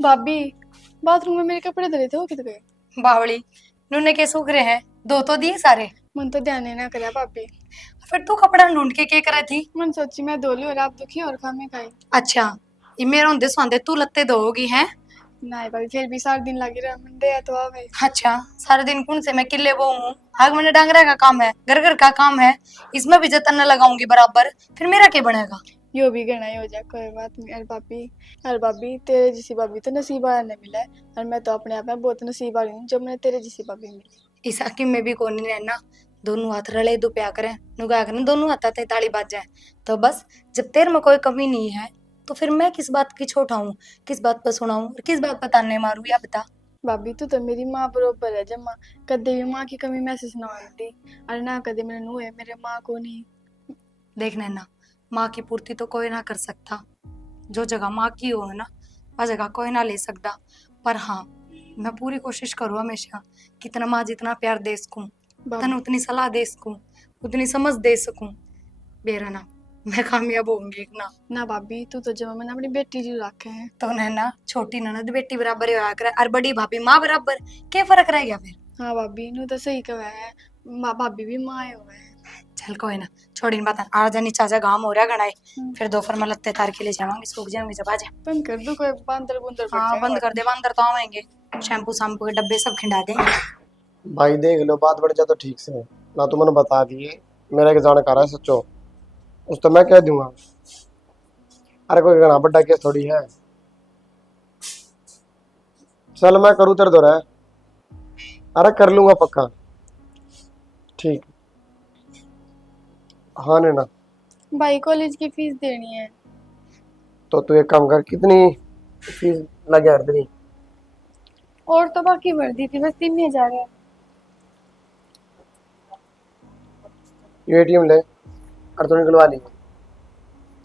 भाभी बाथरूम में मेरे कपड़े धरे थे, वो किधर गए? बावली नूने के सूख रहे हैं, दो तो दिए सारे। मन तो ध्यान ही ना करा भाभी। फिर तू कपड़ा ढूंढ के करे थी? मन सोची मैं धो ली और आप दुखी और खामे खाई। अच्छा, ये मेरे होंदे स्वांदे तू लत्ते धोगी हैं? नहीं भाभी, फिर भी 7 दिन लगे रहा मंडे है तो आवे। अच्छा, सारे दिन कौन से मैं किले वो हूँ? आग मैंने डांगरा का काम है, घर घर का काम है, इसमें भी जतन न लगाऊंगी बराबर, फिर मेरा क्या बनेगा? यो भी गणा ही हो जाए, कोई बात नहीं। अरे भाभी तेरे जैसी भाभी तो नसीब वाला ने मिला है। और मैं तो अपने आप में बहुत नसीब वाली हूँ जब मैंने तेरे जैसी भाभी मिली। इस हकीम में भी कौन नहीं रहना। दोनों हाथ रले दो प्या करें, नुगा करें, दोनों हाथ ते ताली बाज जाए। तो बस, जब तेरे में कोई कमी नहीं है तो फिर मैं किस बात की छोटाऊं, किस बात पर सुनाऊं और किस बात पर ताने मारूं, या बता। भाभी तू तो मेरी माँ बरोबर है, जब माँ कदे भी माँ की कमी महसूस ना होती। और ना कदे मैंने नू है मेरे माँ को नहीं। देख नैना, माँ की पूर्ति तो कोई ना कर सकता, जो जगह माँ की हो ना वह जगह कोई ना ले सकता। पर हाँ, मैं पूरी कोशिश करूँ हमेशा कितना माँ जितना प्यार दे सकूं, तन भाभी उतनी सलाह दे सकूं, उतनी समझ दे सकूं। बेरा ना, मैं कामयाब होंगी ना। ना भाभी तू तो जब मैंने अपनी बेटी जी रखे हैं। तो नैना, छोटी ननद बेटी बराबर ही होया करे और बड़ी भाभी माँ बराबर, क्या फर्क रह गया फिर? हाँ भाभी नू तो सही कहा है। माँ भाभी भी माँ हुआ है। चल कोई ना, छोड़ इन बात। आज नीचा जा गांव हो रहा गणाए, फिर दोपहर में लत्ते तार के ले जावांगे, सूख जाएंगे जब आ जा। बंद कर दो, कोई बांदर बुंदर पड़ हाँ जाएगा बंद कर भाभी। दे, बंदर तो आवेंगे, शैम्पू शैम्पू के डब्बे सब खिंडा देंगे। भाई देख लो, बात बढ़ जा तो ठीक से ना, तो मैंने बता दिए मेरा के जानकार है सच्चो, उस तो मैं कह दूंगा। अरे कोई घना बड़ा केस थोड़ी है। चल मैं करूँ तेरे दो रहा। अरे कर लूंगा पक्का। ठीक। हाँ ने ना। भाई कॉलेज की फीस देनी है। तो तू एक काम कर, कितनी फीस लगे यार तेरी? और तो बाकी भर दी थी, बस 3,000 है। ये एटीएम ले और तू निकलवा ली।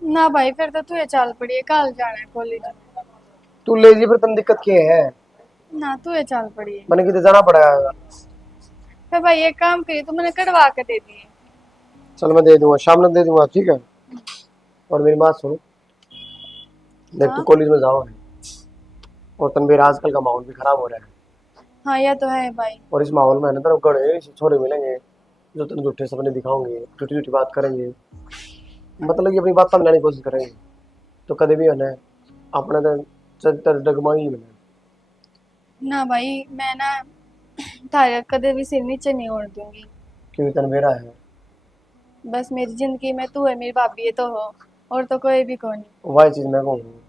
ना भाई फिर तो तू चाल पड़ी है, कल जाना है कॉलेज। तू ले जी, फिर तुम दिक्कत क्या है? ना तू चाल पड़ी है। मैंने कितने जाना पड़ेगा? फिर भाई एक काम करिए, तू मैंने कटवा के दे दिए। चल मैं दे दूंगा, शाम में दे दूंगा, ठीक है। और मेरी बात सुन, देख तू हाँ कॉलेज में जाओ और तनवीर, आजकल का माहौल भी खराब हो रहा है। हाँ, यह तो है भाई। और इस माहौल में है ना, तेरे गड़े छोरे मिलेंगे जो तेरे झूठे सपने दिखाओगे, झूठी झूठी बात करेंगे, मतलब कि अपनी बात समझाने की कोशिश करेंगे। तो कभी भी है ना, अपने तो डगमगी बने। ना भाई मैं ना थारे कदे भी सिर नीचे नहीं ओढ़ दूंगी। क्योंकि तनवीरा है। बस मेरी जिंदगी में तू है, मेरी भाभी है तो हो, और तो कोई भी कौन नहीं। वही चीज़ मैं कहूँ,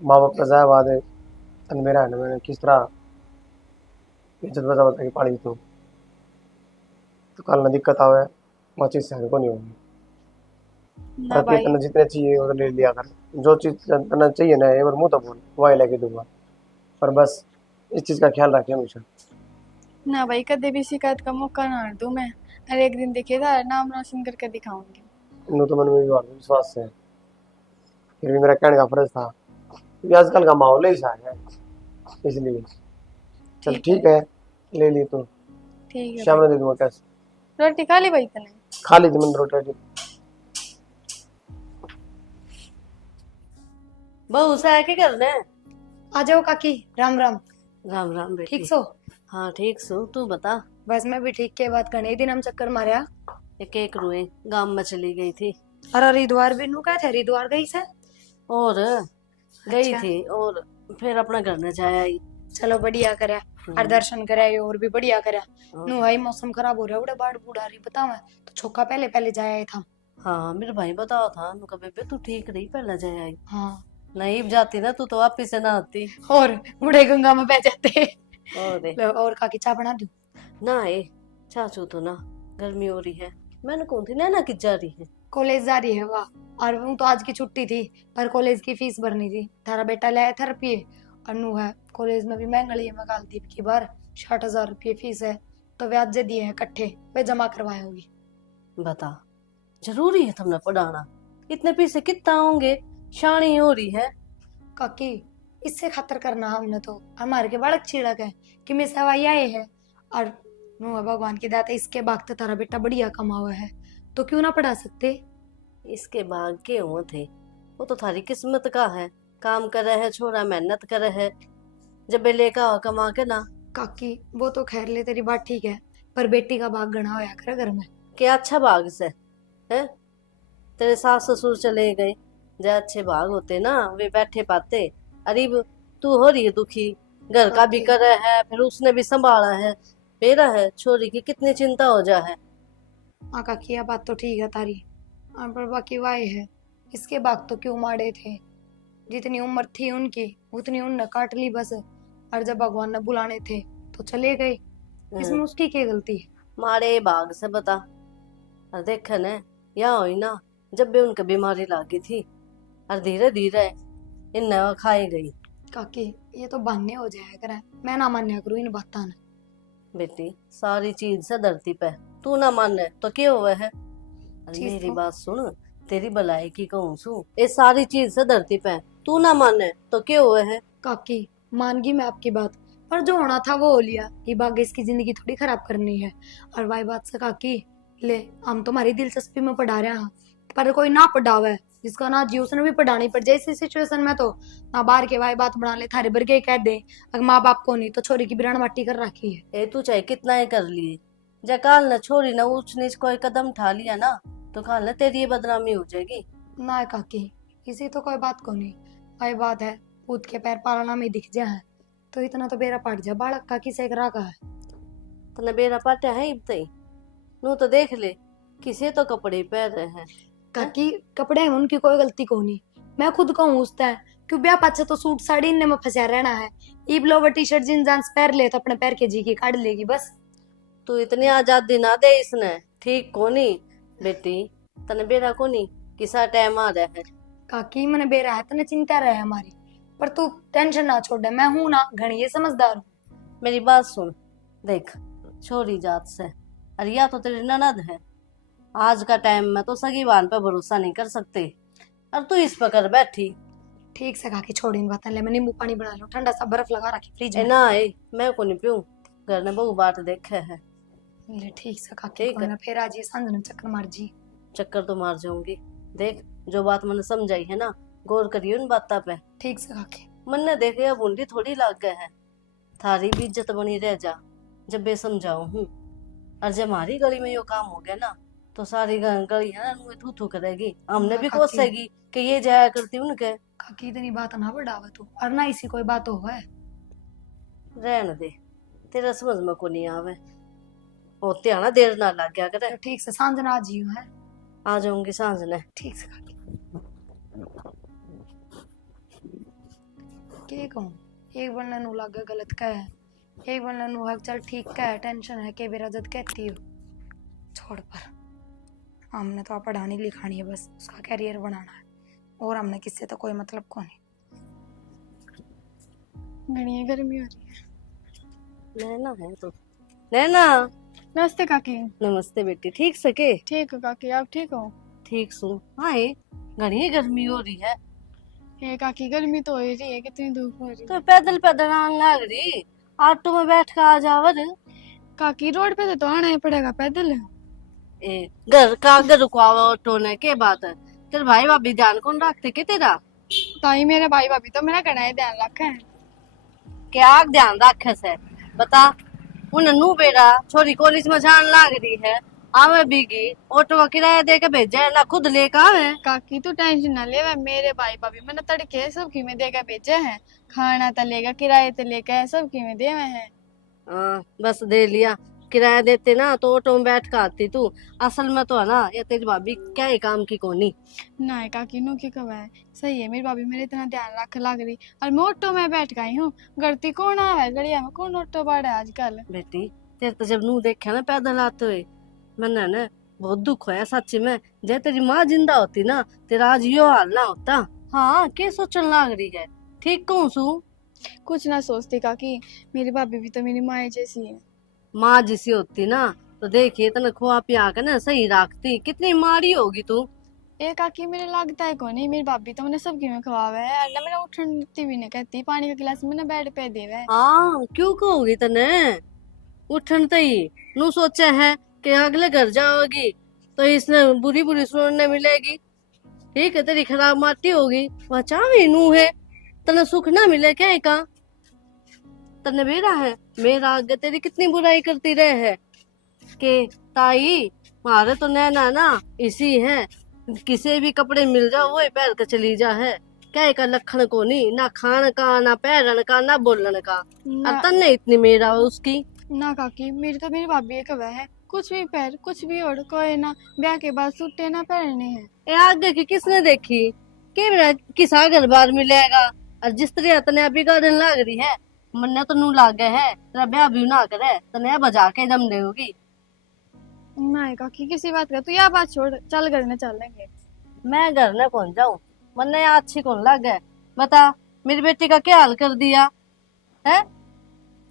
माँ बाप का जाया बाद है, तनवीरा है ना, मैंने किस तरह इज्जत बचा बचा के पाली। तो कल ना दिक्कत आवे, वह चीज़ से को नहीं होगी। ना रखिए भाई। तना जितने चाहिए वो तो ले लिया कर, जो चीज़ तना चाहिए ना एक बार मुँह तो बोल, वही लेके दूंगा। पर बस इस चीज़ का ख्याल रखिए हमेशा। ना भाई कदे भी शिकायत का मौका ना दूं मैं। हर एक दिन देखिए था नाम रोशन करके दिखाऊंगी। इन तो मन में भी और विश्वास है, फिर भी मेरा कहने का फर्ज था, क्योंकि आजकल का माहौल ही ऐसा है, इसलिए। चल ठीक है। ठीक है, ले ली तू, ठीक है शाम भाई। में दे दूंगा कैश। रोटी खा ली भाई तने? खा ली थी मैंने रोटी। बहू सा क्या करना है? आ जाओ काकी, राम राम। राम राम बेटी। ठीक सो? हाँ ठीक सो, तू बता। बस मैं भी ठीक के बात करने दिन हम चक्कर मारा। एक एक रुए गांव में चली गई थी। अरे हरिद्वार भी नु क्या थे, हरिद्वार गई से? और गई अच्छा। थी और फिर अपना घर न जाया आई। चलो बढ़िया करा, और दर्शन कराए और भी बढ़िया करा। हाँ। नु भाई मौसम खराब हो रहा है, उड़े बाढ़ बूढ़ आ रही बताओ, तो छोका पहले पहले जाया था। हाँ मेरे भाई बताओ था नु कभी बेबे तू ठीक रही पहले जाया आई। हाँ, नहीं जाती ना तू तो वापिस से ना आती। और बूढ़े गंगा में बह जाते। और लो, और काकी चाय बना दूं? ना ए चाचू तो ना, गर्मी हो रही है। मैंने कौन थी ना कि जा रही है। कॉलेज जा रही है वाह। और वो तो आज की छुट्टी थी, पर कॉलेज की फीस भरनी थी। थारा बेटा ले आया था रुपये, और नु है कॉलेज में भी महंगाई है, मैं गालती की बार 60,000 रुपये फीस है, तो ब्याज दिए हैं इकट्ठे, वे जमा करवाए होगी। बता, जरूरी है तुमने पढ़ाना? इतने पैसे कितना होंगे? शानी हो रही है। काकी इससे खतर करना हमने तो, हमारे के बालक छिड़क है कि मैं सवाई आए है। और नु है भगवान की दाता, इसके बाग तो तारा बेटा बढ़िया कमा हुआ है, तो क्यों ना पढ़ा सकते। इसके भाग के हुए थे, वो तो थारी किस्मत का है। काम करे है छोरा, मेहनत करे है, जब बे लेकर आओ कमा के ना। काकी वो तो खैर ले तेरी बात ठीक है, पर बेटी का भाग गणा होया करे घर में। क्या अच्छा भाग से है, तेरे सास ससुर चले गए, जो अच्छे भाग होते ना वे बैठे पाते। अरे तू हो रही है दुखी, घर का भी कर है, फिर उसने भी संभाला है, मेरा है छोरी की कितनी चिंता हो जा है। हाँ काकी यह बात तो ठीक है तारी, हाँ, पर बाकी वाई है, इसके बाग तो क्यों मारे थे, जितनी उम्र थी उनकी उतनी उनने काट ली बस, और जब भगवान ने बुलाने थे तो चले गए, इसमें उसकी क्या गलती है। मारे भाग से बता। और देख न यहाँ हुई ना, जब भी उनके बीमारी लागी थी और धीरे धीरे इन खाई गई। काकी ये तो बहाने हो जाया करे, मैं ना मान्या करूँ इन बातों ने। बेटी सारी चीज से धरती पे, तू ना माने तो क्या हुआ है। अरे चीज मेरी तो- बात सुन, तेरी भलाई की कहूँ सू, ये सारी चीज से धरती पे, तू ना माने तो क्या हुआ है। काकी मान गई मैं आपकी बात, पर जो होना था वो हो लिया, ये बागे इसकी जिंदगी थोड़ी खराब करनी है। और वाई बात से काकी ले, हम तुम्हारी दिलचस्पी में पढ़ा रहे हैं, पर कोई ना पढ़ावे जिसका ना जी उसने भी पढ़ानी पड़ जाए इसी सिचुएशन में, तो ना बाहर के वाई बात बना ले थारे बरगे कह दे, अगर माँ बाप को नहीं तो छोरी की बिरान मट्टी कर रखी है। ए तू चाहे कितना ही कर लिए, जब काल न छोरी न ऊंच नीच कोई कदम उठा लिया ना, तो काल न तेरी ये बदनामी हो जाएगी। ना काकी इसी तो कोई बात को नहीं, वही बात है पूत के पैर पालना में दिख जाए तो इतना तो बेरा पड़ जाए बालक का किसे करा का है। तने बेरा पाटे है इबते नू तो देख ले, किसे तो कपड़े पहन रहे हैं। काकी कपड़े हैं उनकी कोई गलती को नहीं, मैं खुद कहूँ उसता है क्यों ब्याह पाछे तो सूट साड़ी इनने में फंसा रहना है, ईब lower T shirt jeans John's पहन ले तो अपने पैर के जी की काट लेगी बस। तू इतनी आजादी ना दे इसने, ठीक कोनी बेटी, तने बेरा कोनी किसा टाइम आ रहा है। काकी मैंने बेरा है तने चिंता रहे हमारी, पर तू टेंशन ना छोड़, मैं हूं ना घनी ये समझदार हूँ। मेरी बात सुन, देख छोरी जात से, अरे या तो तेरी ननद है, आज का टाइम में तो सगी बहन पे भरोसा नहीं कर सकते, और तू इस पर कर बैठी। ठीक से काकी छोड़ इन बातें, ले मैं नींबू पानी बना लो, ठंडा सा बर्फ लगा रखी फ्रिज ए में। ना ए मैं को नहीं पीऊं, घर ने बहु बात देखे है। ले ठीक से काकी ठीक कोई है। ना फिर आज ये सांझ में चक्कर मार जी। चक्कर तो मार जाऊंगी, देख जो बात मैंने समझाई है ना, गौर करियो उन बातों पे। ठीक से काकी मन ने देखे अब बूंदी थोड़ी लाग गए है, थारी भी इज्जत बनी रह जा जब बे समझाऊं हूँ। और जब हमारी गली में यो काम हो गया ना, तो सारी गली है ना थू थू करेगी, हमने भी काकी। कोसेगी कि ये जाया करती उनके। काकी इतनी बात ना बढ़ावा तू, और ना इसी कोई बात हो है। रहने दे, तेरा समझ में को नहीं आवे, होते आना देर ना लग गया करे। तो ठीक से सांझ ना जी है। आ जाऊंगी सांझ ने। ठीक से काकी के कहूँ, एक बनने नु लागे गलत का है, एक बनने नु है चल ठीक का है, टेंशन है के बेरा जद कहती हो छोड़, पर हमने तो पढ़ानी लिखानी है बस, उसका कैरियर बनाना है, और हमने किससे तो कोई मतलब को नहीं। घनी गर्मी हो रही है। नैना है तो नैना। नमस्ते काकी। नमस्ते बेटी, ठीक सके। ठीक हो काकी, आप ठीक हो। ठीक सू। हाँ घनी गर्मी हो रही है, ये काकी गर्मी तो हो ही रही है, कितनी धूप हो रही है। तो पैदल पैदल आने लग रही, ऑटो में बैठ कर आ जावर। काकी रोड पे तो आना ही पड़ेगा पैदल। ए घर का घर रुकवावा ऑटो ने के बात है, तेरे भाई भाभी ध्यान कौन रखते के तेरा। ताई मेरे भाई भाभी तो मेरा घना ही ध्यान रखा है। क्या ध्यान रखे से बता, उन नू बेरा छोरी कॉलेज में जान लाग रही है, आवे बीगी ऑटो का किराया दे के भेजे है ना खुद लेकर आवे। काकी तू टेंशन ना ले, मेरे भाई भाभी मैंने तड़के सब की में देकर भेजे हैं, खाना तो लेगा किराए तो लेकर सब की में दे हैं। हाँ बस दे लिया, किराया देते ना तो ऑटो में बैठ कर आती तू, असल में तो है ना ये तेरी भाभी क्या ही काम की कोनी। ना काकी नो की कब है, सही है मेरी भाभी मेरे इतना ध्यान रख लग रही, और मैं ऑटो में बैठ गई हूँ, गलती कौन आवे गड़िया में, कौन ऑटो बाड़ा है आजकल। बेटी तेरे तो जब नू देखा ना पैदल आते हुए, मैंने ना बहुत दुख होया सच्ची में, जब तेरी माँ जिंदा होती ना तेरा आज यो हाल ना होता। हाँ क्या सोचने लग रही है, ठीक कहूँ सू। कुछ ना सोचती काकी, मेरी भाभी भी तो मेरी माँ जैसी है। माँ जैसी होती ना तो देखिए तना खुआ पिया के ना सही रखती, कितनी मारी होगी तू। ए काकी मेरे लगता है को नहीं, मेरी भाभी तो मैंने सबकी में खवावे है, और ना मेरा उठती भी नहीं कहती, पानी का गिलास मैंने बेड पे देवे है। हाँ क्यों कहोगी तने, उठन तई नू सोचा है कि अगले घर जाओगी तो इसने बुरी बुरी सुनने मिलेगी, ठीक है तेरी खराब माटी होगी, वह चावी नू है तने सुख ना मिले क्या का। तने बेरा है मेरा आगे तेरी कितनी बुराई करती रहे है कि ताई मारे तो नैना ना इसी है, किसी भी कपड़े मिल जाओ वही पहन के चली जा है, क्या का लखन को नहीं, ना खान का ना पहरन का ना बोलन का। ना, और तन्ने इतनी मेरा उसकी। ना काकी, मेरी भाभी एक वह है, कुछ भी पहन कुछ भी ओढ़, कोई ना ब्याह के बाद सूटे ना पहनने हैं। ये आगे की किसने देखी कि मेरा किसा घर बार मिलेगा। और जिस तरह तने अभी गार्डन लाग रही है मन्ने तो नू लाग गए है, तेरा ब्याह भी ना करे तने बजा के दम देगी। ना काकी किसी बात का, तू यह बात छोड़, चल घर में चलेंगे। मैं घर में कौन जाऊं, मन्ने यहाँ अच्छी कौन लग है। बता मेरी बेटी का क्या हाल कर दिया है।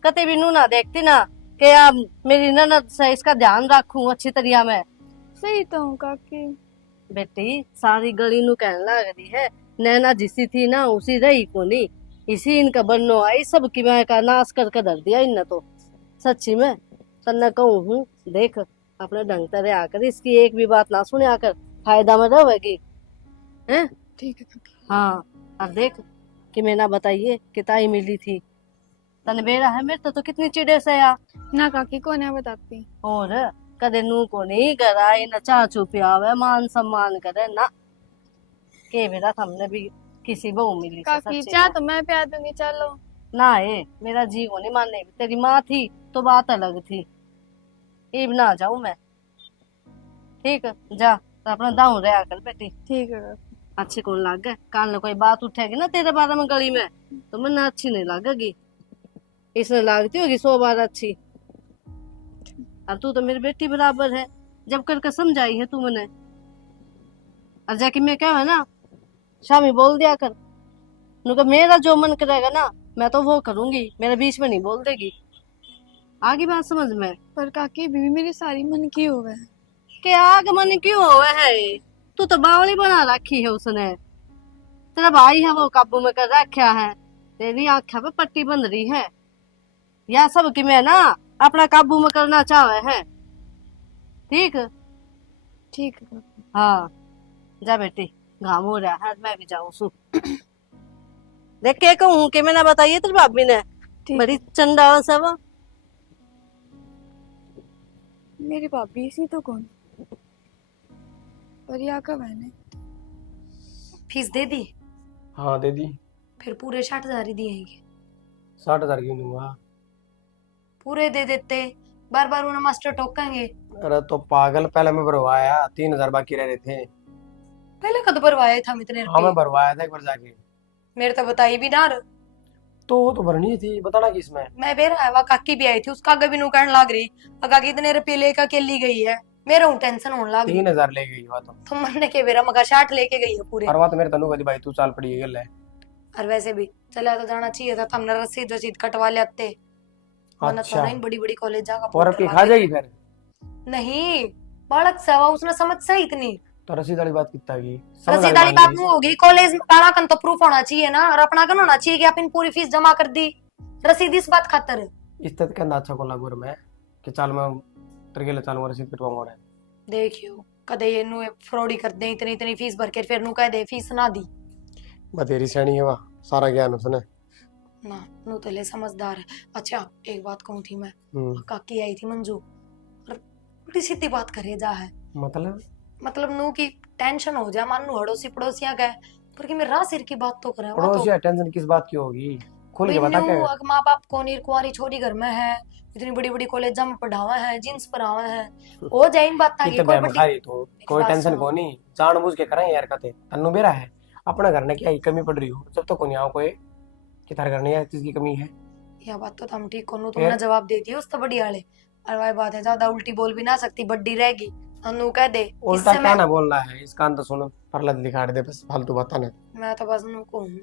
कते भी नू ना देखती ना कि अब मेरी ननद से इसका ध्यान रखूं अच्छी तरह में। सही तो हूँ काकी। बेटी सारी गली नू कहने लग रही है नैना जिसी थी ना उसी रही को नहीं, इसी इनका बननो आई सब की मैं का नाश करके धर दिया इन तो। सच्ची में तन्ने कहूँ हूँ देख अपने ढंग तरह आकर इसकी एक भी बात ना सुने आकर फायदा में रहेगी हैं। ठीक है काकी। हाँ अब देख कि मैं ना बताइए कि ताई मिली थी तने बेरा है मेरे तो कितनी चिड़े से या। ना काकी को ना बताती। और कदे नू को नहीं कराए ना चाह चुपी आवे मान सम्मान करे ना के बेरा हमने भी किसी बहू मिली से काकी सच्ची चाह में। तो मैं प्यार दूंगी, चलो। ना ये मेरा जी को नहीं मानने तेरी माँ थी तो बात अलग थी, इब ना जाऊं मैं। ठीक जा तो अपना दाऊ रहा कर बेटी। ठीक है काकी। अच्छी कौन लाग गए काल ने कोई बात उठेगी ना तेरे बारे में गली में तो मैंने अच्छी नहीं लगेगी, इसने लागती होगी 100 बार अच्छी। अब तू तो मेरी बेटी बराबर है, जब करके समझाई है तू मैंने। और जाके मैं क्या है ना शामी बोल दिया कर उनका मेरा जो मन करेगा ना मैं तो वो करूंगी, मेरे बीच में नहीं बोल देगी। आगे बात समझ में। पर काकी बीवी मेरी सारी मन की हो गए। के आग मन क्यों हुआ है, तू तो बावली बना रखी है उसने, तेरा भाई है वो काबू में कर रखा है, तेरी आंखों पे पट्टी बंध रही है। या सब कि मैं ना अपना काबू में करना चाहे है। ठीक ठीक है काकी। हाँ जा बेटी घाम हो रहा है मैं भी जाऊं सु। देख के कहूँ कि मैंने बताइए तेरी भाभी ने ठीक। बड़ी चंडाल सब। मेरी भाभी इसी तो कौन, पर या का बहन है। फीस दे दी? हाँ दे दी। फिर पूरे 60,000 ही दिए। 60,000 क्यों दूंगा। पूरे दे देते, बार बार उन्हें मास्टर टोकेंगे। अरे तो पागल, पहले मैं भरवाया 3,000 बाकी रह रहे थे। पहले कद भरवाए था इतने हाँ मैं रुपए? भरवाया था एक बार जाके। मेरे तो बताई भी ना। तो वो तो भरनी थी, बताना कि इसमें। मैं बेरा है, वह काकी भी आई थी, उसका आगे भी नु कहने लग रही काकी इतने रुपये लेकर अकेली गई है। मेरा हूँ टेंशन होने लग गई। 3,000 ले गई वो तो। तुम मरने के बेरा मगा 60 लेके गई है पूरे। और बात मेरे तनु कदी भाई तू चाल पड़ी है गल है। और वैसे भी चला तो जाना चाहिए था, हमने रसीद रसीद कटवा लेते। वरना तो अच्छा नहीं बड़ी बड़ी कॉलेज जाकर और अब की खा जाएगी फिर। नहीं बालक सेवा उसने समझ सही इतनी तो रसीद वाली बात कितना की रसीद वाली बात नहीं होगी। कॉलेज में काला कन तो प्रूफ होना चाहिए ना, और अपना कन होना चाहिए कि आपने पूरी फीस जमा कर दी। रसीद इस बात खातर इस तक के अंदर अच्छा को लागू मैं कि चल मैं तेरे लिए चालू रसीद कटवाऊंगा रे। देखियो कदे ये नु फ्रॉडी कर दे, इतनी इतनी फीस भर के फिर नु कह दे फीस ना दी बतेरी सैनी है वह सारा ज्ञान उसने ना। नु तो ले समझदार है। अच्छा एक बात कहूँ थी मैं, काकी आई थी मंजू और उल्टी सीधी बात करे जा है। मतलब नु की टेंशन हो जाए मान नु अड़ोसी पड़ोसियां का पर कि मेरा सिर की बात तो करे। पड़ोसी टेंशन किस बात की होगी, खुल के बता क्या। माँ बाप को नीर कुंवारी छोरी घर में है, इतनी बड़ी बड़ी कॉलेज में पढ़ावा है, जींस पढ़ावा है, हो जाए इन बात की कोई बखारी तो कोई टेंशन को नहीं, जानबूझ के करें यार कते तन्नू बेरा है अपना घर ने क्या कमी पड़ रही हो जब तो कोनी आओ कोई कि तार घर ने यार चीज की कमी है। यह बात तो हम ठीक कोनु तुमने जवाब दे दिया उस तो बड़ी आले। और वही बात है ज्यादा उल्टी बोल भी ना सकती, बड्डी रहेगी अनु कह दे उल्टा क्या ना बोलना है इसका तो सुनो परलत दिखा दे बस फालतू बात ना। मैं तो बस नु को हूं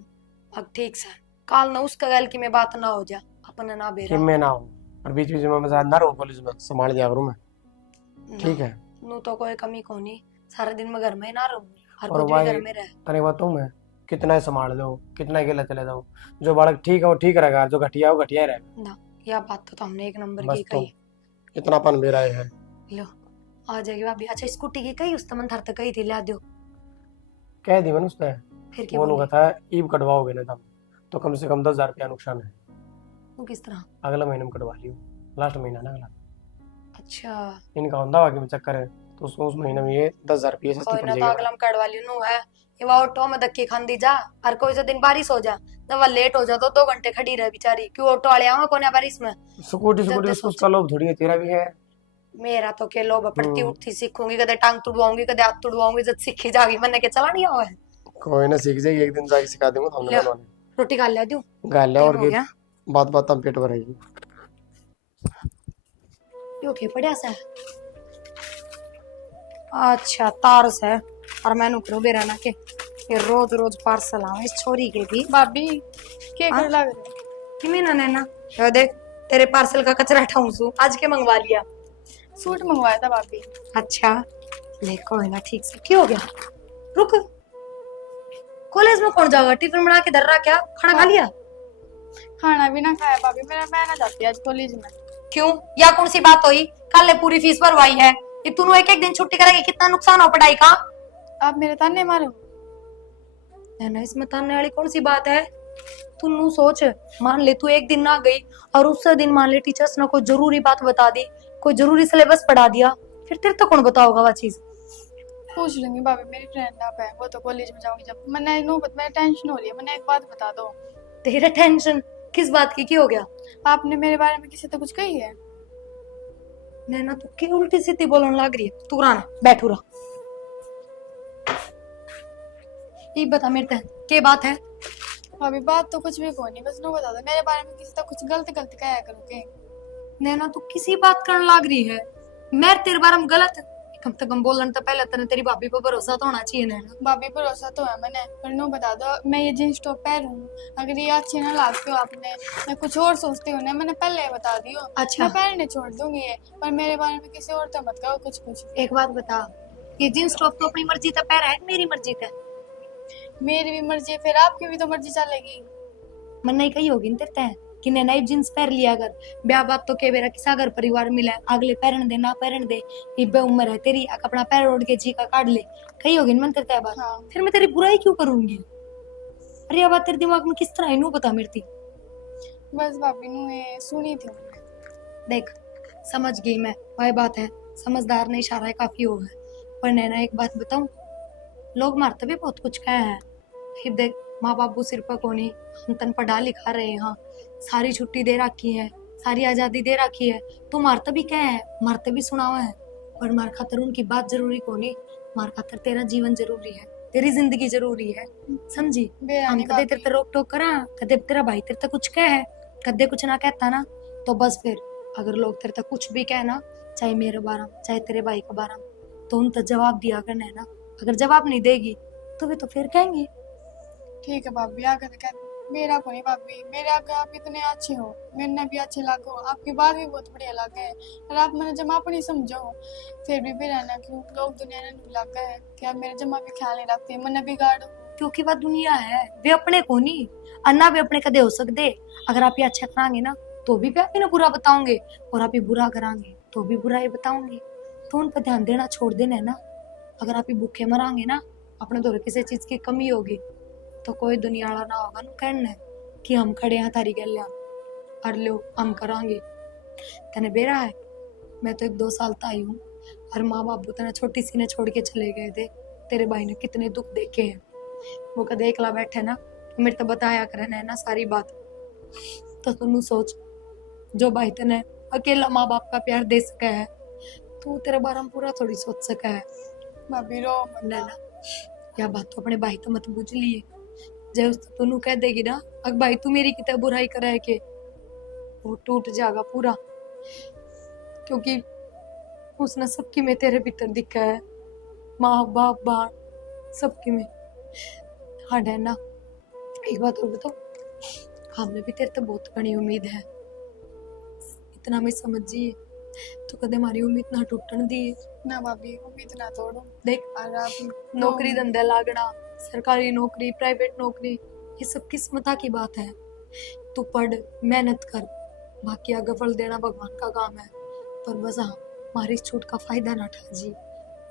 अब ठीक से काल ना उसका गल की में बात ना हो जा अपने ना बेरा कि मैं ना हूं और बीच बीच में मैं ना रहूं कॉलेज में संभाल जा करूं मैं। ठीक है नु तो कोई कमी को नहीं, सारा दिन मैं घर में ही ना रहूं हर और कुछ भी घर में रह। तने बताऊं मैं कितना संभाल लो कितना अकेला चले जाऊं, जो बालक ठीक है वो ठीक रहेगा, जो घटिया हो घटिया रहेगा ना। यह बात तो हमने एक नंबर की तो कही। इतना पन मेरा है। लो आ जाएगी भाभी। अच्छा स्कूटी की कही उस तमन थर तक कही थी ला दो कह दी मैंने उसने फिर क्या वो कहता है ईब कटवाओगे ना तब तो कम से कम 10,000 रुपया नुकसान है। वो किस तरह? अगला महीने में कटवा लियो, लास्ट महीना ना अगला। अच्छा इनका होंदा आगे में चक्कर है, तो उस महीने में ये 10,000 रुपये सस्ती कोई पड़ ना तो जाएगी। अगला में कड़वा लियो नु है। ये वो ऑटो में धक्के खांदी जा, और कोई से दिन बारिश हो जा, जब वह लेट हो जा तो 2 घंटे खड़ी रह बेचारी। क्यों ऑटो वाले आवा कोने बारिश में? स्कूटी जल्दी उसका लोभ थोड़ी है, तेरा भी है। मेरा तो के लोभ पड़ती उठती सीखूंगी, कदे टांग तुड़वाऊंगी, कदे हाथ तुड़वाऊंगी, जब सीखी जागी मैंने के चला नहीं हुआ है। कोई ना सीख जाएगी, एक दिन जाके सिखा दूंगा तो हमने ले। बनवाने। रोटी खा लिया दूं? गाल और टाइम हो गया। बात तब पेट भरेगी। यो के पड़िया सा अच्छा तार से, और मैं नुकरो बेरा ना के ये रोज रोज पार्सल आवे इस छोरी के भी। भाभी के हाँ? कर लग रहे कि मैं ना नैना यो देख तेरे पार्सल का कचरा हटाऊं सु आज के मंगवा लिया। सूट मंगवाया था भाभी। अच्छा ले कोई ना ठीक से क्यों हो गया? रुक कॉलेज में कौन जाएगा? टिफिन बना के धर रहा क्या? खाना खा लिया? खाना भी ना खाया भाभी, मेरा मैं ना जाती आज कॉलेज में। क्यों? या कौन सी बात हुई? कल ने पूरी फीस भरवाई है, ये तू एक एक दिन छुट्टी करेगी, कितना नुकसान हो पढ़ाई का? आप मेरे ताने मारो। ना इसमें ताने वाली कौन सी बात है? तू नू सोच, मान ले तू एक दिन ना गई और उससे दिन मान ले टीचर्स ने कोई जरूरी बात बता दी, कोई जरूरी सिलेबस पढ़ा दिया, फिर तेरे तो कौन बताओगा वो चीज? पूछ लूंगी भाभी, मेरी फ्रेंड आप है, वो तो कॉलेज में जाऊंगी जब। मैंने मैं टेंशन हो रही है, मैंने एक बात बता दो। तेरा टेंशन किस बात की हो गया? आपने मेरे बारे में किसी से कुछ कही है? नैना तू क्यों उल्टी सीधी बोलने लग रही है? तू राना बैठू रहा। ये बता मेरे ते क्या बात है? भाभी बात तो कुछ भी कोई नहीं, बस नो बता दो मेरे बारे में किसी से कुछ गलत गलत कहा करोगे। नैना तू किसी बात करने लग रही है? मैं तेरे बारे में गलत कम से कम बोलने तो पहले तेरे तेरी भाभी पर भरोसा तो होना चाहिए नैना। भाभी भरोसा तो है मैंने, पर नो बता दो मैं ये जींस टॉप पहनूं, अगर ये अच्छी ना लगती हो आपने, मैं कुछ और सोचती हूँ ना, मैंने पहले बता दियो। अच्छा। मैं पहनने छोड़ दूंगी ये, पर मेरे बारे में किसी और तो मत कहो कुछ कुछ। एक बात बता, ये जींस टॉप तो अपनी मर्जी का पहना है, मेरी मर्जी का? मेरी भी मर्जी है, फिर आपकी भी तो मर्जी चलेगी। मन नहीं कही होगी तेरे ते कि ने नई जींस पहन लिया अगर ब्याह बात तो के बेरा किसा घर परिवार मिला अगले पहन दे ना पहन दे, इब्बे उम्र है तेरी, अपना पैर ओढ़ के जी का काट ले, कही होगी मन तेरे ते बात। हाँ। फिर मैं तेरी बुराई क्यों करूंगी? अरे ये बात तेरे दिमाग में किस तरह है नू बता मेरे ती। बस भाभी नु ये सुनी थी। देख समझ गई मैं, वही बात है, समझदार ने इशारा है काफी हो है। पर नैना एक बात बताऊं, लोग मारते भी बहुत कुछ कहे हैं। फिर देख माँ बापू सिर पर कोनी, हम तन पढ़ा लिखा रहे हैं, सारी छुट्टी दे रखी है, सारी आजादी दे रखी है, तो मारते भी क्या है, मारते भी सुनावा है। पर मार खातर उनकी बात जरूरी कोनी, मार खातर तेरा जीवन जरूरी है, तेरी जिंदगी जरूरी है, समझी? हम कदे तेरे रोक टोक करा, कदे तेरा भाई तेरे कुछ कहे, कदे कुछ ना कहता ना, तो बस फिर अगर लोग तेरे तक कुछ भी कहना, चाहे मेरे बारे में चाहे तेरे भाई के बारे में, तो उन तक जवाब दिया करना है ना। अगर जवाब नहीं देगी तो वे तो फिर कहेंगे। ठीक है भाभी, आगे कह मेरा को नहीं भाभी, मेरे आगे आप इतने अच्छे हो, मेरे भी अच्छे लागो, आपकी बात भी बहुत बढ़िया लगे है, और आप मैंने जमा अपनी समझो, फिर भी रहना क्यों लोग दुनिया ने लगा है कि आप मेरे जमा भी ख्याल नहीं रखते, मैंने बिगाड़ो। क्योंकि वह दुनिया है, वे अपने को नहीं, अन्ना भी अपने कदे हो सकते। अगर आप ये अच्छा करांगे ना तो भी आप ना बुरा बताओगे, और आप ये बुरा करांगे तो भी बुरा ही बताओगे, तो उन पर ध्यान देना छोड़ देना है ना। अगर आप ये भूखे मरांगे ना, अपने दौरे किसी चीज की कमी होगी, तो कोई दुनिया वाला ना होगा ना कहना कि हम खड़े हैं तारी गलियां, और लो हम करांगे। तने बेरा है, मैं तो 1-2 साल आई हूँ, और माँ बापू तने छोटी सी ने छोड़ के चले गए थे। तेरे भाई ने कितने दुख देखे हैं, वो कदे एकला बैठे ना तो मेरे तो बताया करना है ना सारी बात। तो तुम सोच, जो भाई तने अकेला माँ बाप का प्यार दे सका है, तू तेरे बारे में पूरा थोड़ी सोच सका है। भाभी रो मत ना। ना या बात तो अपने भाई तो मत बुझ लिए, जब उसको तू कह देगी ना अगर भाई तू मेरी कितना बुराई कराए के, वो टूट जाएगा पूरा, क्योंकि उसने सबकी में तेरे भीतर दिखा है, माँ बाप बहन सबकी में। हाँ डैना एक बात और बताओ, हमने भी तेरे तो बहुत बड़ी उम्मीद है, इतना मैं समझिए तो कदे हमारी उम्मीद ना टूटन दी। ना भाभी उम्मीद ना तोड़ो। देख और आप नौकरी धंधे लागना, सरकारी नौकरी प्राइवेट नौकरी, ये सब किस्मत की बात है। तू पढ़ मेहनत कर, बाकी आगे फल देना भगवान का काम है। पर बस हाँ हमारी इस छूट का फायदा ना उठा जी,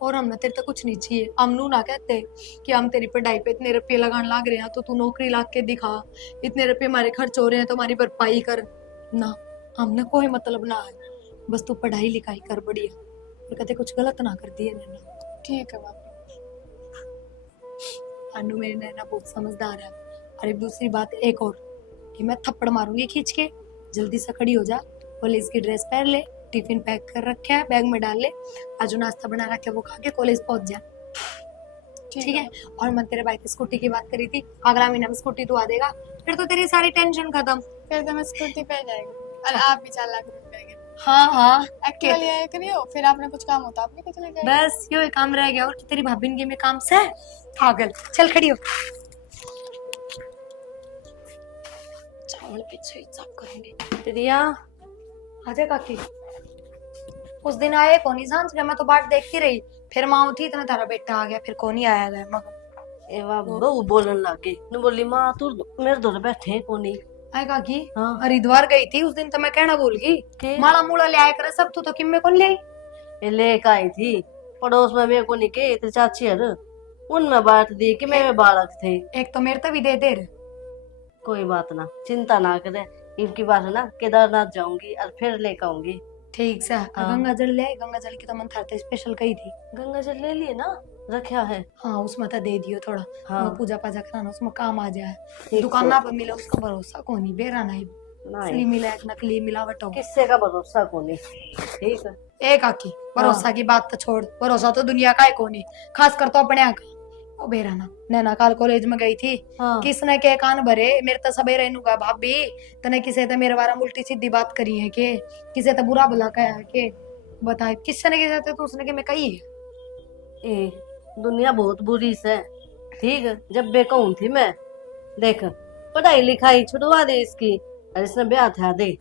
और हमने तेरे तक कुछ नहीं चाहिए। हम नू ना कहते कि हम तेरी पढ़ाई पे इतने रुपये लगाने लाग रहे हैं तो तू नौकरी ला के दिखा, इतने रुपये हमारे खर्च हो रहे हैं तो हमारी भरपाई कर, ना हमने कोई मतलब ना है, बस तू पढ़ाई लिखाई कर बढ़िया, और कते कुछ गलत ना कर दिए नैना। ठीक है भाभी। अनु मेरी नैना बहुत समझदार है। अरे दूसरी बात एक और, कि मैं थप्पड़ मारूंगी खींच के, जल्दी से खड़ी हो जा, कॉलेज की ड्रेस पहन ले, टिफिन पैक कर रखे है, बैग में डाल ले, आज जो नाश्ता बना रखे है वो खा के कॉलेज पहुंच जा। ठीक है। और मैं तेरे भाई की स्कूटी की बात करी थी, अगला महीना में स्कूटी तू आ देगा, फिर तो तेरी सारी टेंशन खत्म। फिर तो मैं स्कूटी पे जाएगी और आप भी 4 लाख रुपए के हाँ हाँ एक्टिवा ले आया करियो, फिर आपने कुछ काम होता आप लेके चले जाएंगे। बस यो एक काम रह गया, और तेरी भाभी के में काम से पागल। चल खड़ी हो, चावल पीछे ही साफ करूंगी। रिया आजा काकी, उस दिन आए कौन सांझ के, मैं तो बाट देखती रही, फिर माँ उठी इतना तारा बेटा आ गया, फिर कौन ही आया गया मगर। एवा बहु बोलन लगे न, बोली माँ तू मेरे दौर बैठे कोनी। आए काकी हाँ। हरिद्वार गई थी उस दिन, तो मैं कहना भूल गई, के? माला मूला ले आया करे सब, तू तो किम्मे कौन ले आई? ये लेके आई थी पड़ोस में, मेरे को निके तेरी चाची हर उनमें बांट दी कि मेरे बालक थे। एक तो मेरे तो भी दे दे रे। कोई बात ना, चिंता ना करे, इनकी बात है ना, केदारनाथ जाऊंगी और फिर लेकर आऊंगी। ठीक से। हाँ। गंगा जल ले आई, गंगा जल की तो मन थारते स्पेशल कही थी। गंगा जल ले लिए ना, रखा है। हाँ उसमें तो दे दियो थोड़ा, हाँ। वो पूजा पाजा कराना उसमें काम आ जाए। ठीक दुकान पे मिले उसका भरोसा कौन ही, बेरा नहीं, असली नहीं, मिला एक नकली मिलावट हो। किससे का भरोसा कोनी। ठीक है। एक आकी भरोसा की बात तो छोड़, भरोसा तो दुनिया का है कोनी, खास कर तो अपने यहाँ का। ओ बेराना नैना काल कॉलेज में गई थी, हाँ। किसने के कान भरे, मेरे तो सबेरे नुगा भाभी तने किसे तो मेरे बारे में उल्टी सीधी बात करी है के, किसे तो बुरा भला कहा है के, बताए किसने ने किसे तो उसने के मैं कही है। ए दुनिया बहुत बुरी से, ठीक है। जब बेकून थी मैं, देख पढ़ाई लिखाई छुड़वा दे इसकी, और इसने ब्याह था दे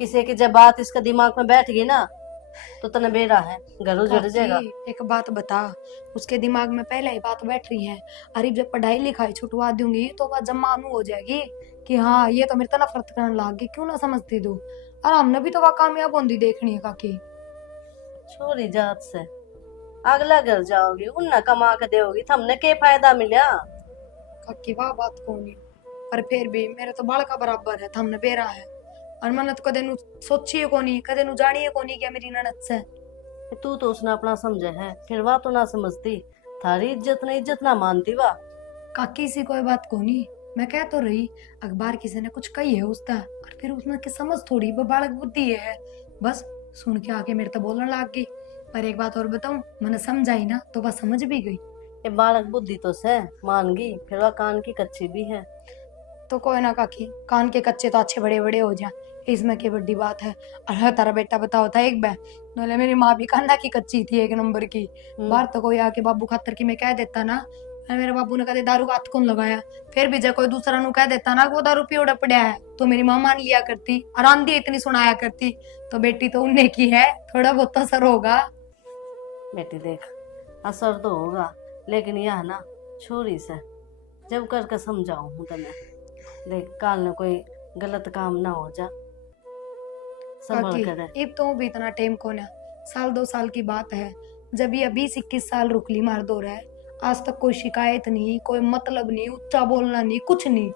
किसी की, जब बात इसका दिमाग में बैठ गई ना तो तने बेरा है, घर उजड़ जाएगा। काकी, एक बात बता, उसके दिमाग में पहले ही बात बैठ रही है, अरे जब पढ़ाई लिखाई छुटवा दूंगी तो वह जमानू हो जाएगी कि हाँ ये तो मेरे तो नफरत करने लग गई, क्यों ना समझती तू। और हमने भी तो वह कामयाब होंगी देखनी है काकी। छोरी जात से अगला घर जाओगी, उन्ना कमा के दोगी, हमने के फायदा मिला। काकी वाह बात कौन है, पर फिर भी मेरे तो बाल का बराबर है, हमने बेरा है, और मैंने तो कदे नु सोची है कोनी, कदे नु जानी है कोनी क्या मेरी ननद से। तू तो उसने अपना समझे है, फिर वह तो ना समझती, थारी इज्जत ना मानती वाह। काकी सी कोई बात कोनी, मैं कह तो रही, अखबार किसी ने कुछ कही है उसका, और फिर उसने की समझ थोड़ी वो बालक बुद्धि है, बस सुन के आके मेरे तो बोलने लग गई। पर एक बात और बताऊं, मैंने समझाई ना तो वह समझ भी गई। ये बालक बुद्धि तो से मान गई, फिर वह कान की कच्ची भी है। तो कोई ना काकी, कान के कच्चे तो अच्छे बड़े बड़े हो जाए, इसमें क्या बड़ी बात है। और हाँ, तारा बेटा बताओ था एक बार, बोले मेरी माँ भी कांदा की कच्ची थी एक नंबर की, बाहर तो कोई आके बाबू खातर की मैं कह देता ना, मेरे बाबू ने कदे दारू का हाथ कौन लगाया, फिर भी जब कोई दूसरा नु कह देता ना वो दारू पी उड़ा पड़ा है, तो मेरी माँ मान लिया करती, आराम दी इतनी सुनाया करती। तो बेटी तो उन्हें की है, थोड़ा बहुत असर होगा। बेटी देख, असर तो होगा, लेकिन यह ना छोरी से जब करके समझाऊं हूँ तने, देख काल न कोई गलत काम ना हो जा, संभल कर रह। अब तो भी इतना टाइम कौन है, 1-2 साल की बात है, जब ये 20-21 साल रुकली मार दो रहा है, आज तक कोई शिकायत नहीं, कोई मतलब नहीं, ऊंचा बोलना नहीं, कुछ नहीं,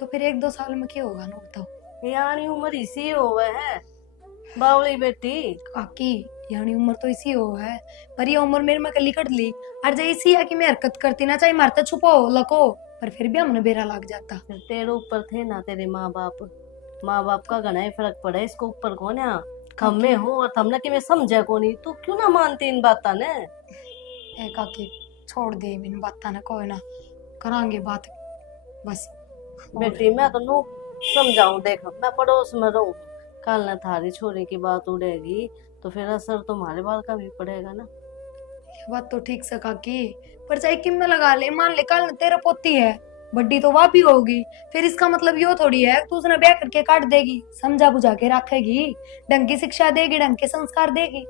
तो फिर 1-2 साल में क्या होगा ना बताओ। यानी उम्र इसी होवे है बावली बेटी। काकी यानी उम्र तो इसी हो है, पर ये उम्र मेरे में कली कट ली, और जो इसी है कि मैं हरकत करती ना, चाहे मारता छुपो लको, पर फिर भी हमने बेरा लग जाता। फिर तेरे ऊपर थे ना तेरे माँ बाप, माँ बाप का घना ही फर्क पड़ा है, इसको ऊपर कौन है, हम में हो और हमने कि मैं समझे को नहीं, तू क्यों ना मानती इन बातों ने। ए काकी छोड़ दे इन बात ना, कोई ना करांगे बात बस। बेटी मैं तो नू समझाऊं, देख मैं पड़ोस में रहूं, कल न थारी छोरी की बात उड़ेगी तो फिर असर तुम्हारे बाल का भी पड़ेगा ना। ये बात तो ठीक से काकी, पर चाहे किम में लगा ले, मान ले कल तेरा पोती है, बड्डी तो वह भी होगी, फिर इसका मतलब यो थोड़ी है तू उसने ब्याह करके काट देगी, समझा बुझा के रखेगी, ढंग की शिक्षा देगी, ढंग के संस्कार देगी।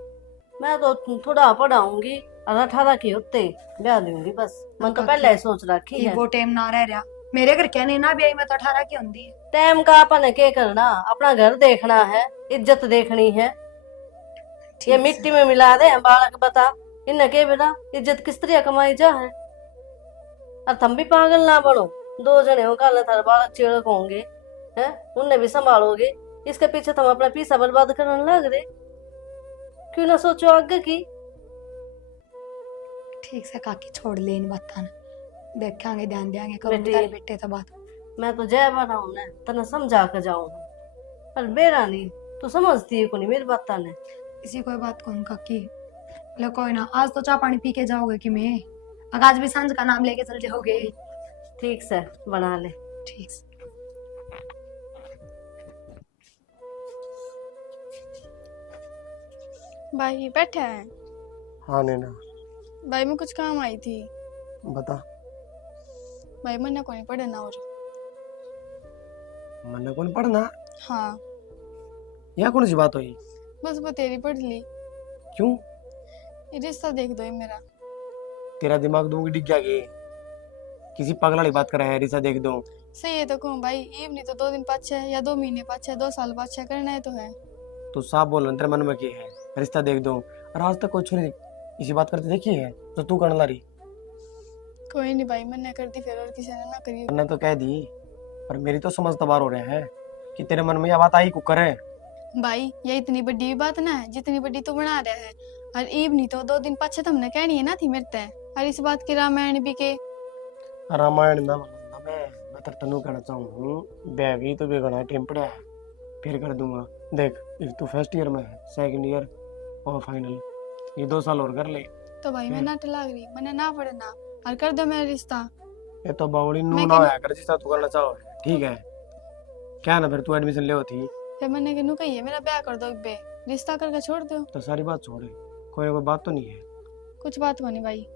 मैं तो थोड़ा पढ़ाऊंगी और 18 की होते ब्याह दूंगी बस, मन तो पहले ही सोच रखी है। वो टाइम ना रह रहा, मेरे घर कहने ना ब्याह में तो 18 की होती है। टाइम का अपन क्या करना, अपना घर देखना है, इज्जत देखनी है। ये मिट्टी में मिला दे बालक, बता इन्हें के बेटा इज्जत किस तरह कमाई जा है। और तुम भी पागल ना बनो, 2 जने हो, कल थारे बालक चिड़क होंगे हैं, उन्हें भी संभालोगे, इसके पीछे तुम अपना पैसा बर्बाद करने लग रहे। क्यों ना सोचो आगे की। ठीक से काकी छोड़ ले इन बातां ने, देखेंगे ध्यान देंगे करूंगी बेटी। तेरे बेटे तो बात। मैं तो जय बना हूं ना, तने समझा कर जाऊं, पर बेरा नहीं तू समझती है को नहीं मेरी बात ने। इसी कोई बात कौन काकी, लो कोई ना, आज तो चाय पानी पी के जाओगे कि मैं, अगर आज भी सांझ का नाम लेके चल जाओगे। ठीक से बना ले। ठीक से। भाई बैठे हैं। हाँ नैना भाई मैं कुछ काम आई थी। बता। भाई मैंने को नहीं पढ़ना और। मैंने कौन पढ़ना? हाँ यहाँ कौन सी बात हुई? बस वो तेरी पढ़ ली। क्यों? ये रिश्ता देख दो ये मेरा। तेरा दिमाग दूंगी डिग गया कि किसी पागल वाली बात कर रहा है? रिश्ता देख दो? सही है तो कहूँ भाई, ईव नहीं तो 2 दिन पाछे या 2 महीने पाछे 2 साल पाछे करना है तो है। तू साफ बोल रहा, तेरे मन में क्या है? रिश्ता देख दो। और आज तक कोई छोरी इसी बात करते देखी है तो तू करने ला रही? कोई नहीं भाई, मैंने कर दी फिर और किसी ने ना करी। मैंने तो कह दी, पर मेरी तो समझ तबार हो रहा है कि तेरे मन में यह बात आई कुकर है। भाई ये इतनी बड़ी बात ना है जितनी बड़ी तू बना रहा है। और ईव नहीं तो 2 दिन पाछे तुमने कहनी है ना थी मेरे ते। और इस बात की रामायण भी के। रामायण ना बोलूंगा मैं तो तनु कहना चाहूँ बैगी तो बेगना टेम पड़ा है, फिर कर दूंगा। देख एक तो फर्स्ट ईयर में है, सेकंड ईयर और फाइनल, ये 2 साल और कर ले। तो भाई मैं ना टलाग रही, मैंने ना पढ़ना और कर दो मेरा रिश्ता। ये तो बावड़ी नू मैं ना कहना- होया कर जिसका तू करना चाहो, ठीक है? क्या ना फिर तू एडमिशन ले होती फिर मैंने कहनू कही है मेरा ब्याह कर दो बे, रिश्ता करके छोड़ दो। तो सारी बात छोड़े, कोई ना कोई बात तो नहीं है? कुछ बात को नहीं भाई,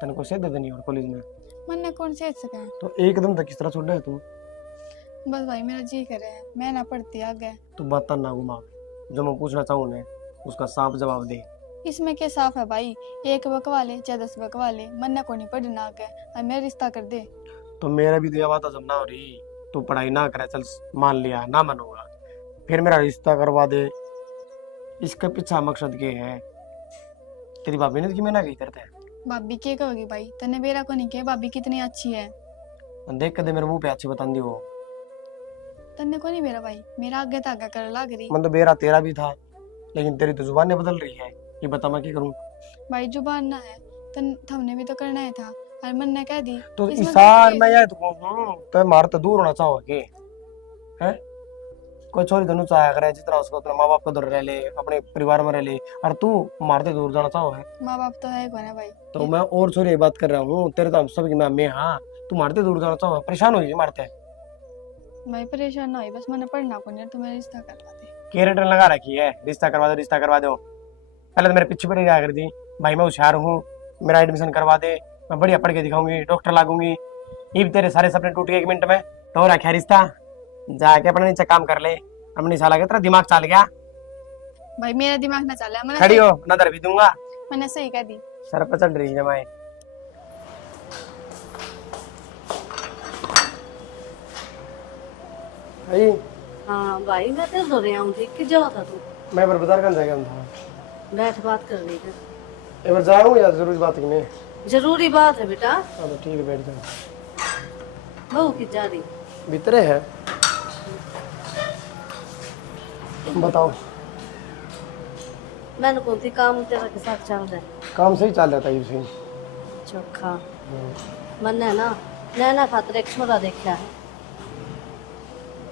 तेने को से दे देनी और कॉलेज में मैंने कौन से सका है। तो एकदम तक किस तरह छोड़ है तू? बस भाई मेरा जी करे है, मैं ना पढ़ती आगे। तू बात ना घुमा, जो मैं पूछना चाहूँ ना उसका साफ जवाब दे। इसमें क्या साफ है भाई, एक बकवा ले चाहे 10 बकवा ले, मन्ना को नहीं पढ़ना आगे और मेरा रिश्ता कर दे। तो मेरा भी तो यह बात जब ना हो रही, तू पढ़ाई ना करे, चल मान लिया ना मनोगा, फिर मेरा रिश्ता करवा दे, इसका पीछा मकसद क्या है? तेरी भाभी ने तो कि मैं ना कही करता है। भाभी क्या कहोगी भाई, तने बेरा को नहीं कहे भाभी कितनी अच्छी है। देख के दे मेरे मुंह पे अच्छी बता दी वो। तन्ने को नहीं मेरा भाई, मेरा आगे तो आगे कर लाग रही। मन तो बेरा तेरा भी था, लेकिन तेरी तो जुबान ने बदल रही है, ये बता मैं क्या करूं? भाई जुबान ना है, तन हमने भी तो करना ही था और मन ने कह दी। तो इसमें इसार तो मैं यह तो कहूं तो मार तो दूर होना चाहो के है? कोई छोरी धनु चाहे करे जितना उसको अपने माँ बाप को दूर रह ले, अपने परिवार में रह ले, और तू मारते दूर जाना चाहो है? माँ बाप तो है कोई ना भाई। तो मैं और छोरी ये बात कर रहा हूँ, तेरे तो हम सब की मैं हाँ, तू मारते दूर जाना चाहो, परेशान हो गई मारते। भाई परेशान ना हो, बस मैंने पढ़ना को नहीं, तुम्हें रिश्ता करवा दे। कैरेटर लगा रखी है, रिश्ता करवा दो रिश्ता करवा दो। पहले तो मेरे पीछे पड़ी रहा कर दी, भाई मैं होशियार हूँ, मेरा एडमिशन करवा दे, मैं बढ़िया पढ़ के दिखाऊंगी, डॉक्टर लागूंगी। ये भी तेरे सारे सपने टूट गए 1 मिनट में, तो रखा रिश्ता, जाके अपने नीचे काम कर ले। अपनी साला के तेरा दिमाग चल गया। भाई मेरा दिमाग ना चला, खड़ी हो नजर भी दूंगा। मैंने सही कह दी। सर पर चढ़ रही है मैं। भाई हाँ भाई मैं तेरे दो रहा हूँ, देख के जाओ था तू। मैं पर बाजार कहाँ जाएगा था? बैठ बात कर ली एक बार जाऊँ या जरूरी बात की नहीं? जरूरी बात है बेटा। हाँ तो ठीक है, बैठ जाओ। बहू की जा रही भीतरे है, बताओ। मैंने कौन सी काम तेरा के साथ चल रहा है? काम सही चल रहा था ये सही। चोखा मन है ना, नैना खातर एक छोरा देखा है।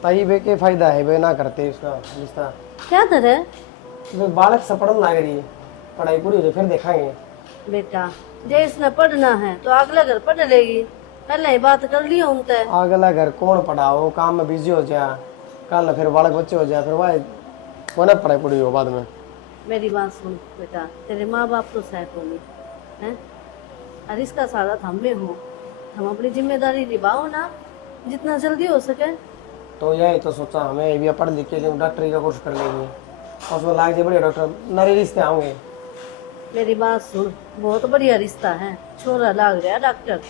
ताई बे के फायदा है, बे ना करते इसका रिश्ता। क्या करे वे बालक से पढ़ने लग रही है, पढ़ाई पूरी हो जाए फिर देखेंगे। बेटा, जे इसने पढ़ना है तो अगले घर पढ़ लेगी, पहले ही बात कर लियो उनसे। अगला घर कौन पढ़ाओ, काम में बिजी हो जा, कल फिर बालक बच्चे हो जाए, फिर वह ना पढ़ाई पूरी हो बाद में। मेरी बात सुन बेटा, तेरे माँ बाप तो सह होंगे हैं, और इसका सारा हम में हो, हम अपनी जिम्मेदारी निभाओ ना जितना जल्दी हो सके। तो यही तो सोचा हमें, ये भी पढ़ लिख के डॉक्टरी का कोर्स कर लेंगे, और उसमें लाग जाए बढ़िया डॉक्टर, नरे रिश्ते आएंगे। मेरी बात सुन, बहुत बढ़िया रिश्ता है, छोरा लाग रहा डॉक्टर,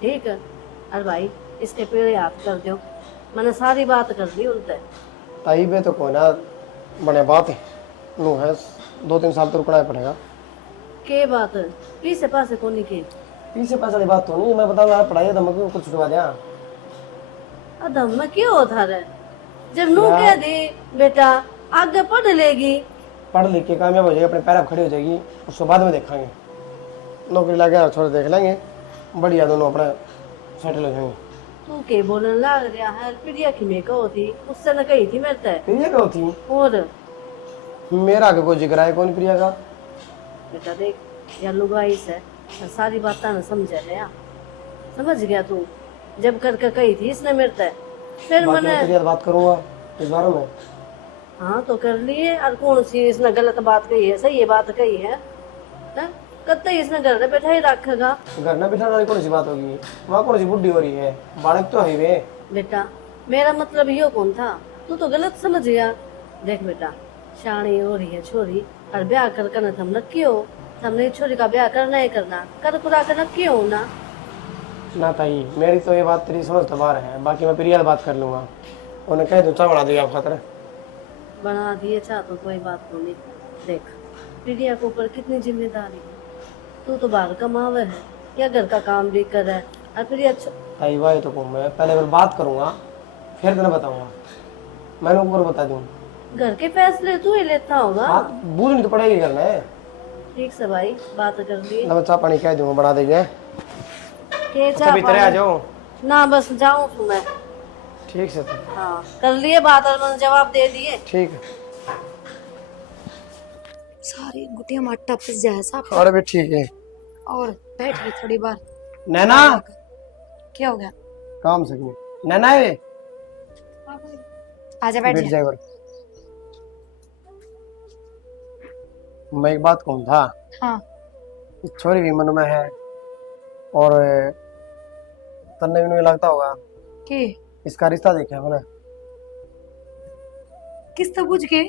ठीक है। अरे भाई इसके पेड़ याद कर दो, मैंने सारी बात कर दी उनसे। ताई बे तो कोई ना बने बात है, नू है 2-3 साल तो रुकना पड़ेगा। के बात पीछे पासे कोनी के पीछे पैसा वाली बात तो नहीं, मैं बता रहा पढ़ाई तो मैं कुछ छुटवा दिया। अदम में क्यों होता रहे, जब नू कह दी बेटा आगे पढ़ लेगी, पढ़ लिख के कामयाब हो जाएगी, अपने पैर पर खड़ी हो जाएगी, उसको बाद में देखेंगे, नौकरी लगे थोड़ा देख लेंगे, बढ़िया दोनों अपना सेटल हो जाएंगे। तू के बोलने लग रहा है? प्रिया की मैं कहो थी, उससे न कही थी मेरे तय। प्रिया क्या होती और मेरा आगे कोई जिक्र है कौन प्रिया का? बेटा देख, यार लुगाई से सारी बातें न समझ गया, समझ गया तू? जब करके कही थी इसने मेरे तय, फिर बाकी मैंने मैं प्रिया से बात करूंगा इस बारे में। हाँ तो कर लिए। और कौन सी इसने गलत बात कही है, सही बात कही है, हैं? कत्ते इसने घर में बैठा ही रखेगा। घर में बिठाने वाली कौन सी बात होगी? वहाँ कौन सी बुढ़ी हो रही है, बालक तो है वे। बेटा मेरा मतलब यो कौन था, तू तो गलत समझ गया। देख बेटा, शाणी हो रही है छोरी, और ब्याह कर करना थम नक्की हो, हमने छोरी का ब्याह करना ही करना, कर कुरा कर नक्की हो ना। ना ताई, मेरी तो ये बात तेरी समझ तो बाहर है, बाकी मैं प्रिया से बात कर लूंगा, उन्हें कह दूँ चाय बना देगा आप खातर। बना दिए चाह तो कोई बात नहीं। देख प्रिया के ऊपर कितनी जिम्मेदारी है, तू तो बाहर कमावे है या घर का काम भी कर है, और प्रिया ताई भाई तो कहूँ मैं पहले बात करूंगा फिर तुम्हें बताऊंगा, मैंने ऊपर बता दूँ। घर के फैसले तू ही लेता होगा। हाँ बूझ नहीं तो पड़ेगी करना है। ठीक से भाई, बात कर ली ना मैं चाय पानी कह दूंगा बना देंगे। के चाह भीतर आ जाओ। ना, बस जाऊं तू मैं। ठीक से हाँ कर लिए बात और मैंने जवाब दे दिए। ठीक है। सारी गुटिया माटा पिस जाए साहब। और भी ठीक है। और बैठ गई थोड़ी बार। नैना क्या हो गया? काम से नैना है आजा बैठ बैठ जा। जाए और मैं एक बात कहूँ था। हाँ इस छोरी भी मन में है और तन्ने भी नहीं लगता होगा कि इसका रिश्ता देखा मैंने। किस तो बुझ के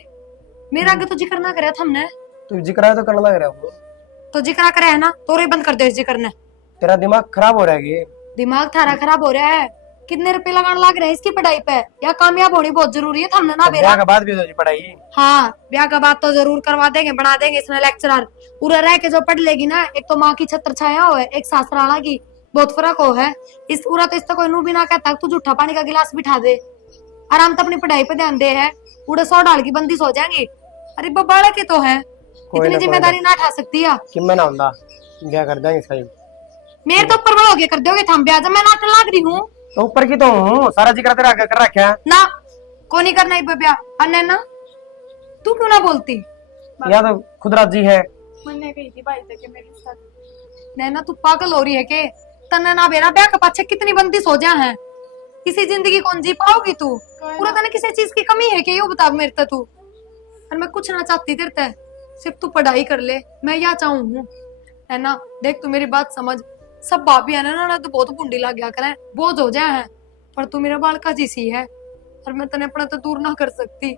मेरा आगे तो जिक्र ना करे हमने। तू जिक्र है तो करने लग रहा है। तो जिक्र करे है ना, तोरे बंद कर दे इस जिक्र ने। तेरा दिमाग खराब हो रहा है। दिमाग थारा खराब हो रहा है। कितने रुपए लगाने लग रहे हैं इसकी पढ़ाई पे? या कामयाब होनी बहुत जरूरी है हमने ना बेरा। ब्याह के बाद भी होगी पढ़ाई। हाँ ब्याह का बात तो जरूर करवा देंगे, बना देंगे इसमें लेक्चरर। पूरा रह के जो पढ़ लेगी ना, एक तो माँ की छत्र छाया हो है, एक सासराना की, बहुत फर्क हो है। इस पूरा तो इसका कोई नू भी ना कहता तू झूठा पानी का गिलास बिठा दे, आराम तो अपनी पढ़ाई पे ध्यान दे है। पूरे 100 डाल की बंदिश हो जाएंगी। अरे बबाड़ा के तो है, इतनी जिम्मेदारी ना उठा सकती है। कि मैं ना होता ब्याह कर देंगे सही। मेरे तो ऊपर बड़ोगे कर दोगे थम ब्याह, जब मैं नाटक लाग रही हूँ तो ऊपर की तो हूँ, सारा जिक्र तेरा आगे कर रखा है ना। को नहीं करना इब ब्याह। अन्य ना तू क्यों ना बोलती? या तो खुद राजी है। मैंने कही थी भाई तक मेरे साथ। नैना तू पागल हो रही है के? तन्ने ना बेरा ब्याह के पाछे कितनी बंदिश हो जा है। इसी जिंदगी कौन जी पाओगी तू? पूरा तने किसी चीज की कमी है कि यो बता मेरे ते तू। और मैं कुछ ना चाहती तेरे ते, सिर्फ तू पढ़ाई कर ले, मैं या चाहूँ हूँ। है ना, देख तू मेरी बात समझ। सब भाभी है ना तो बहुत बुंडी लग गया करे, बोझ हो जाए है, पर तू मेरा बालका जैसी है और मैं तने अपना तो दूर ना कर सकती।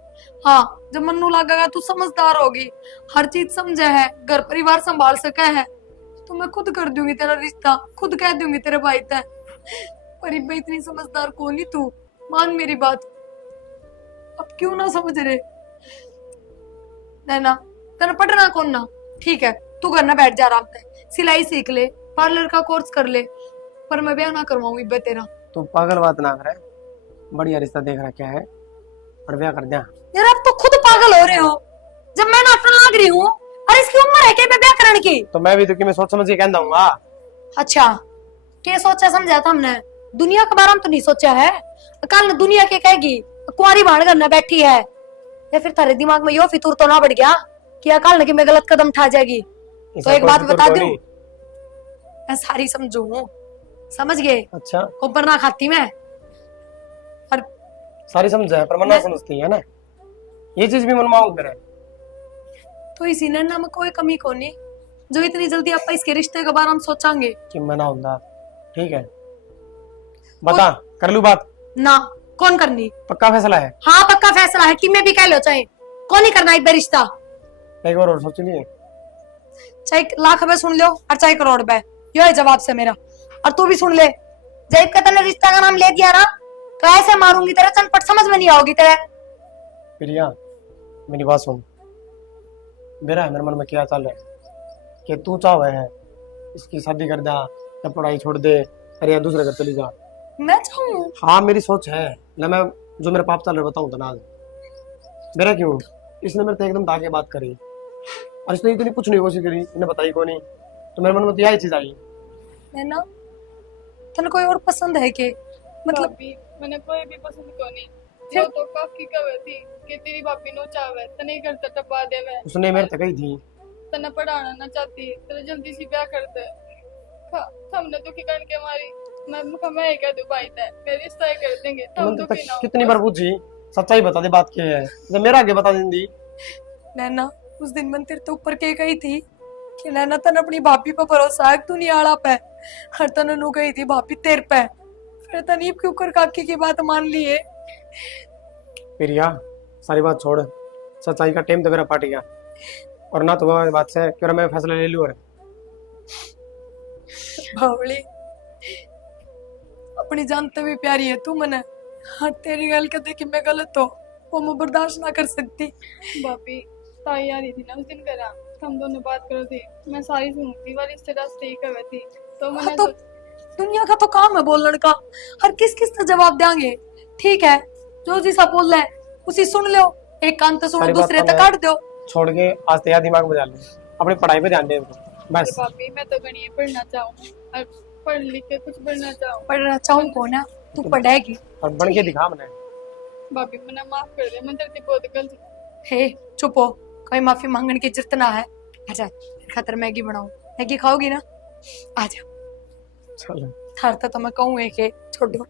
हाँ जब मन्नू लगेगा तू समझदार होगी, हर चीज समझे है, घर परिवार संभाल सके है, तो मैं खुद कर दूंगी तेरा रिश्ता, खुद कह दूंगी तेरे भाई ते। पर इब्बे इतनी समझदार कौन ही तू, मान मेरी बात। अब क्यों ना समझ रहे? नैना तेने पढ़ना कौन ना, ठीक है तू घर ना बैठ जा, आराम से सिलाई सीख ले, पार्लर का कोर्स कर ले, पर मैं ब्याह ना करवाऊं इब्बे तेरा। तू पागल बात ना करे, बढ़िया रिश्ता देख रखा है और ब्याह कर दिया। यार आप तो खुद पागल हो रहे हो, जब मैं नाटक लाग रही हूँ। और इसकी उम्र है क्या ब्याह करने की? तो मैं भी तो कि मैं सोच समझ के कहता हूँ। अच्छा क्या सोचा समझा था हमने? दुनिया के बारे में तो नहीं सोचा है। कल दुनिया के कहेगी कुंवारी भाड़ करना बैठी है, या फिर तारे दिमाग में यो फितूर तो ना बढ़ गया कि कल की मैं गलत कदम उठा जाएगी? तो एक बात बता दूं, मैं सारी समझू हूँ, समझ गए? अच्छा ऊपर ना खाती मैं। और सारी समझ है पर मन ना समझती है ना, ये चीज भी मन मांग करे। तो इसी ने ना में कोई कमी को नहीं जो इतनी जल्दी आप इसके रिश्ते के बारे में सोचांगे। कि मैं ना होता ठीक है, बता कर लूं बात? ना कौन करनी? पक्का फैसला है? हाँ पक्का फैसला है कि मैं भी कह लो, चाहे कौन ही करना इब्बे रिश्ता, एक बार और सोच लिए। चाहे लाख रुपए सुन लो और चाहे करोड़ रुपए, यो है जवाब से मेरा। और तू भी सुन ले, जब का तने रिश्ता का नाम ले दिया ना तो ऐसे मारूंगी तेरे, चनपट समझ में नहीं आओगी तेरे। प्रिया मेरी बात सुन, मेरा है मेरे मन में क्या चल रहा है कि तू चाह है इसकी शादी कर दे या पढ़ाई छोड़ दे, अरे या दूसरे घर चली जा। मैं चाहूँ? हाँ मेरी सोच है ना, मैं जो मेरा पाप चल रहा है बताऊं तनाज मेरा क्यों इसने मेरे से एकदम दागे बात करी और इसने इतनी पूछने की कोशिश करी इन्हें बताई को नहीं तो मेरे मन में तो यही चीज आई नैना तने कोई और पसंद है के मतलब भाभी मैंने कोई भी पसंद को नहीं जो तो काकी कवे थी कि तेरी भाभी नो चावे तने घर तक टपा देवे उसने मेरे तक ही थी तने पढ़ाना ना चाहती तेरे जल्दी सी ब्याह कर दे हमने दुखी करने के मारी मैं ही कह दूं भाई ते मेरे रिश्ता ही कर देंगे तो तुम मैंने दुखी तक ना हो कितनी बार पूछी सच्चाई बता दे बात क्या है जब मेरा आगे बता देंगी नैना उस दिन मैं तेरे तो ऊपर के गई थी कि नैना तन अपनी भाभी पे भरोसा है तू नहीं आड़ा पे हर तन नु गई थी भाभी तेरे पे फिर तनीब के ऊपर काकी की बात मान ली है प्रिया सारी बात छोड़ सच्चाई का टाइम तो मेरा पाट गया और ना तो वह बात से क्यों मैं फैसला ले लूं और भावली अपनी जानते भी प्यारी है तू मने हाँ तेरी गल के देखी मैं गलत हो वो मैं बर्दाश्त ना कर सकती भाभी ताई आ रही थी ना उस दिन करा हम दोनों बात करो थे मैं सारी सुनती वाली रिश्तेदार से कवे थी तो मैंने हाँ तो दुनिया का तो काम है बोलने का हर किस किस का जवाब देंगे ठीक है जो जी सा बोल रहा है उसी सुन लो एक कान तो सुनो सारी बात दूसरे तो तक मैं- काट दो छोड़ के आज तेरा दिमाग में डाल ले अपनी पढ़ाई पे ध्यान दे बस भाभी मैं तो गणित पढ़ना चाहूँ और पढ़ लिख के कुछ बनना चाहूँ पढ़ना चाहूँ को ना तू पढ़ेगी और बन के दिखा मैंने भाभी मैंने माफ कर दे मैं तेरे से बहुत गलती हे चुप हो कोई माफी मांगने की जरूरत ना है अच्छा खातर मैगी बनाऊं मैगी खाओगी ना आजा चलो थारता तो मैं कहूँ एक छोड़ो